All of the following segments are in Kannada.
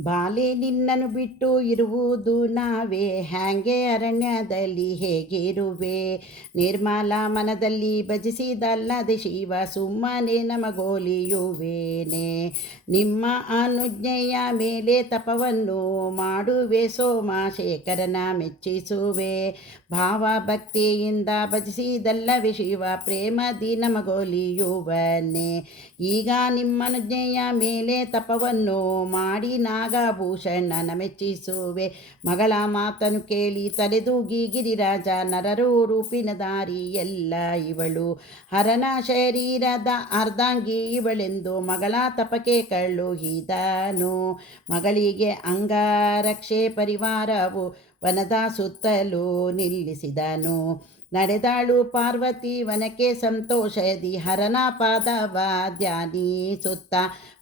ಬಾಲೆ ನಿನ್ನನ್ನು ಬಿಟ್ಟು ಇರುವುದು ನಾವೇ. ಹ್ಯಾಂಗೆ ಅರಣ್ಯದಲ್ಲಿ ಹೇಗಿರುವೆ? ನಿರ್ಮಲ ಮನದಲ್ಲಿ ಭಜಿಸಿದಲ್ಲದೆ ಶಿವ ಸುಮ್ಮನೆ ನಮಗೋಲಿಯುವೇನೆ. ನಿಮ್ಮ ಅನುಜ್ಞೆಯ ಮೇಲೆ ತಪವನ್ನು ಮಾಡುವೆ, ಸೋಮಶೇಖರನ ಮೆಚ್ಚಿಸುವೆ. ಭಾವ ಭಕ್ತಿಯಿಂದ ಭಜಿಸಿದಲ್ಲವೇ ಶಿವ, ಪ್ರೇಮದಿ ನಮಗೋಲಿಯುವನೆ. ಈಗ ನಿಮ್ಮ ಅನುಜ್ಞೆಯ ಮೇಲೆ ತಪವನ್ನು ಮಾಡಿ ನಾಗಭೂಷಣನ ಮೆಚ್ಚಿಸುವೆ. ಮಗಳ ಮಾತನ್ನು ಕೇಳಿ ತಲೆದೂಗಿ ಗಿರಿರಾಜ ನರರು ರೂಪಿನ ದಾರಿ ಎಲ್ಲ ಇವಳು. ಹರನ ಶರೀರದ ಅರ್ಧಾಂಗಿ ಇವಳೆಂದು ಮಗಳ ತಪಕೆ ಕಳ್ಳುಹಿದನು. ಮಗಳಿಗೆ ಅಂಗಾರಕ್ಷೆ ಪರಿವಾರವು ವನದ ಸುತ್ತಲೂ ನಿಲ್ಲಿಸಿದನು. ನಡೆದಾಳು ಪಾರ್ವತಿ ವನಕ್ಕೆ ಸಂತೋಷದಿ ಹರನ ಪಾದವ ಧ್ಯಾನಿಸುತ್ತ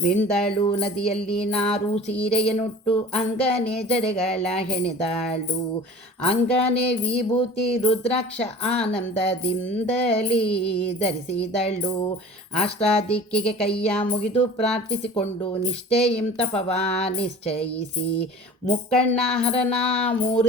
ಮಿಂದಳು ನದಿಯಲ್ಲಿ ನಾರು ಸೀರೆಯನುಟ್ಟು ಅಂಗನೆ ಜಡೆಗಳ ಹೆಣೆದಾಳು. ಅಂಗನೆ ವಿಭೂತಿ ರುದ್ರಾಕ್ಷ ಆನಂದದಿಂದಲೀ ಧರಿಸಿದಳು. ಅಷ್ಟಾದಿಕ್ಕಿಗೆ ಕೈಯ ಮುಗಿದು ಪ್ರಾರ್ಥಿಸಿಕೊಂಡು ನಿಷ್ಠೆಯಿಂ ತಪವ ನಿಶ್ಚಯಿಸಿ. ಮುಕ್ಕಣ್ಣ ಹರನ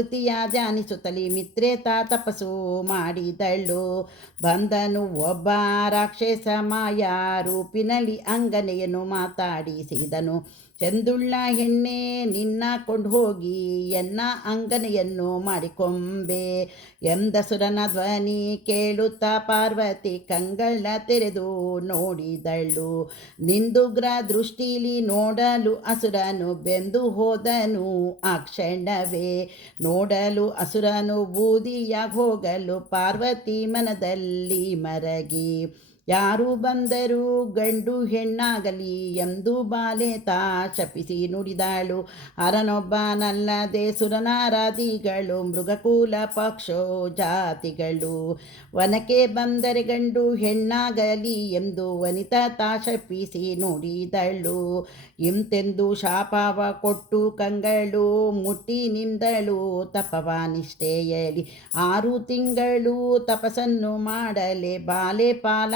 ಮೂರ್ತಿಯ ಧ್ಯಾನಿಸುತ್ತಲಿ ಮಿತ್ರೇತ ತಪಸ್ಸು ಮಾಡಿದಳು. ಬಂದನು ಒಬ್ಬ ರಾಕ್ಷಸ ಮಾಯ ರೂಪಿನಲ್ಲಿ ಅಂಗನೆಯನ್ನು ಮಾತಾಡಿಸಿದನು. ಚಂದುಳ್ಳ ಹೆಣ್ಣೆ, ನಿನ್ನ ಕೊಂಡು ಹೋಗಿ ಎನ್ನ ಅಂಗನೆಯನ್ನು ಮಾಡಿಕೊಂಬೆ. ಎಂದಸುರನ ಧ್ವನಿ ಕೇಳುತ್ತಾ ಪಾರ್ವತಿ ಕಂಗಳ ತೆರೆದು ನೋಡಿದಳು. ನಿಂದುಗ್ರ ದೃಷ್ಟಿಲಿ ನೋಡಲು ಅಸುರನು ಬೆಂದು ಹೋದನು ಆ ಕ್ಷಣವೇ. ನೋಡಲು ಅಸುರನು ಬೂದಿಯಾಗಿ ಹೋಗಲು ಪಾರ್ವತಿ ಮನದಲ್ಲಿ ಮರಗಿ ಯಾರು ಬಂದರೂ ಗಂಡು ಹೆಣ್ಣಾಗಲಿ ಎಂದು ಬಾಲೆ ತಾ ಶಪಿಸಿ ನುಡಿದಾಳು. ಅರನೊಬ್ಬನಲ್ಲದೆ ಸುರನಾರಾದಿಗಳು, ಮೃಗಕೂಲ ಪಕ್ಷೋ ಜಾತಿಗಳು. ವನಕ್ಕೆ ಬಂದರೆ ಗಂಡು ಹೆಣ್ಣಾಗಲಿ ಎಂದು ವನಿತ ತಾ ಶಪಿಸಿ ನುಡಿದಳು. ಇಂತೆಂದು ಶಾಪವ ಕೊಟ್ಟು ಕಂಗಳು ಮುಟ್ಟಿ ನಿಂದಳು. ತಪವ ನಿಷ್ಠೆಯಲಿ ಆರು ತಿಂಗಳು ತಪಸ್ಸನ್ನು ಮಾಡಲೆ, ಬಾಲೆ ಪಾಲ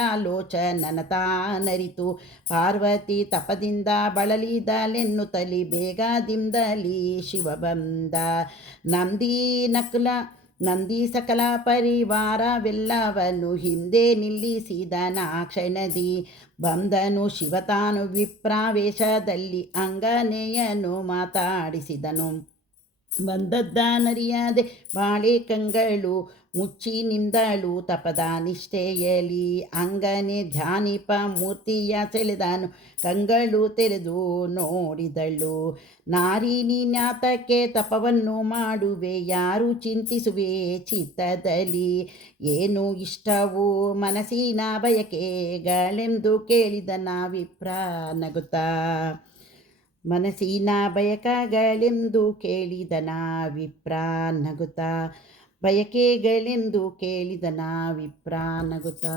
ತಾನರಿತು ಪಾರ್ವತಿ ತಪದಿಂದ ಬಳಲಿದಲೆನ್ನುತ್ತಲಿ ಬೇಗದಿಂದಲಿ ಶಿವ ಬಂದ. ನಂದಿ ನಕುಲ, ನಂದಿ ಸಕಲ ಪರಿವಾರವೆಲ್ಲವನ್ನು ಹಿಂದೆ ನಿಲ್ಲಿಸಿದನ ಕ್ಷಣದಿ ಬಂದನು ಶಿವತಾನು ವಿಪ್ರಾವೇಶದಲ್ಲಿ ಅಂಗನೆಯನ್ನು ಮಾತಾಡಿಸಿದನು. ಬಂದದ್ದ ನರಿಯಾದೆ ಬಾಳೆ ಕಂಗಳು ಮುಚ್ಚಿ ನಿಂದಳು ತಪದ ನಿಷ್ಠೆಯಲಿ. ಅಂಗನೆ ಧ್ಯಾನಿಪ ಮೂರ್ತಿಯ ಸೆಳೆದನು, ಕಂಗಳು ತೆರೆದು ನೋಡಿದಳು. ನಾರಿನಿ ಜ್ಞಾತಕ್ಕೆ ತಪವನ್ನು ಮಾಡುವೆ, ಯಾರು ಚಿಂತಿಸುವೆ ಚಿತ್ತದಲ್ಲಿ. ಏನು ಇಷ್ಟವು ಮನಸ್ಸಿನ ಬಯಕೆಗಳೆಂದು ಕೇಳಿದ ನಾವಿಪ್ರ ನಗುತ್ತಾ. ಮನಸ್ಸಿನ ಬಯಕಗಳೆಂದು ಕೇಳಿದನ ವಿಪ್ರ ನಗುತ್ತಾ. ಬಯಕೆಗಳೆಂದು ಕೇಳಿದ ವಿಪ್ರ ನಗುತ್ತಾ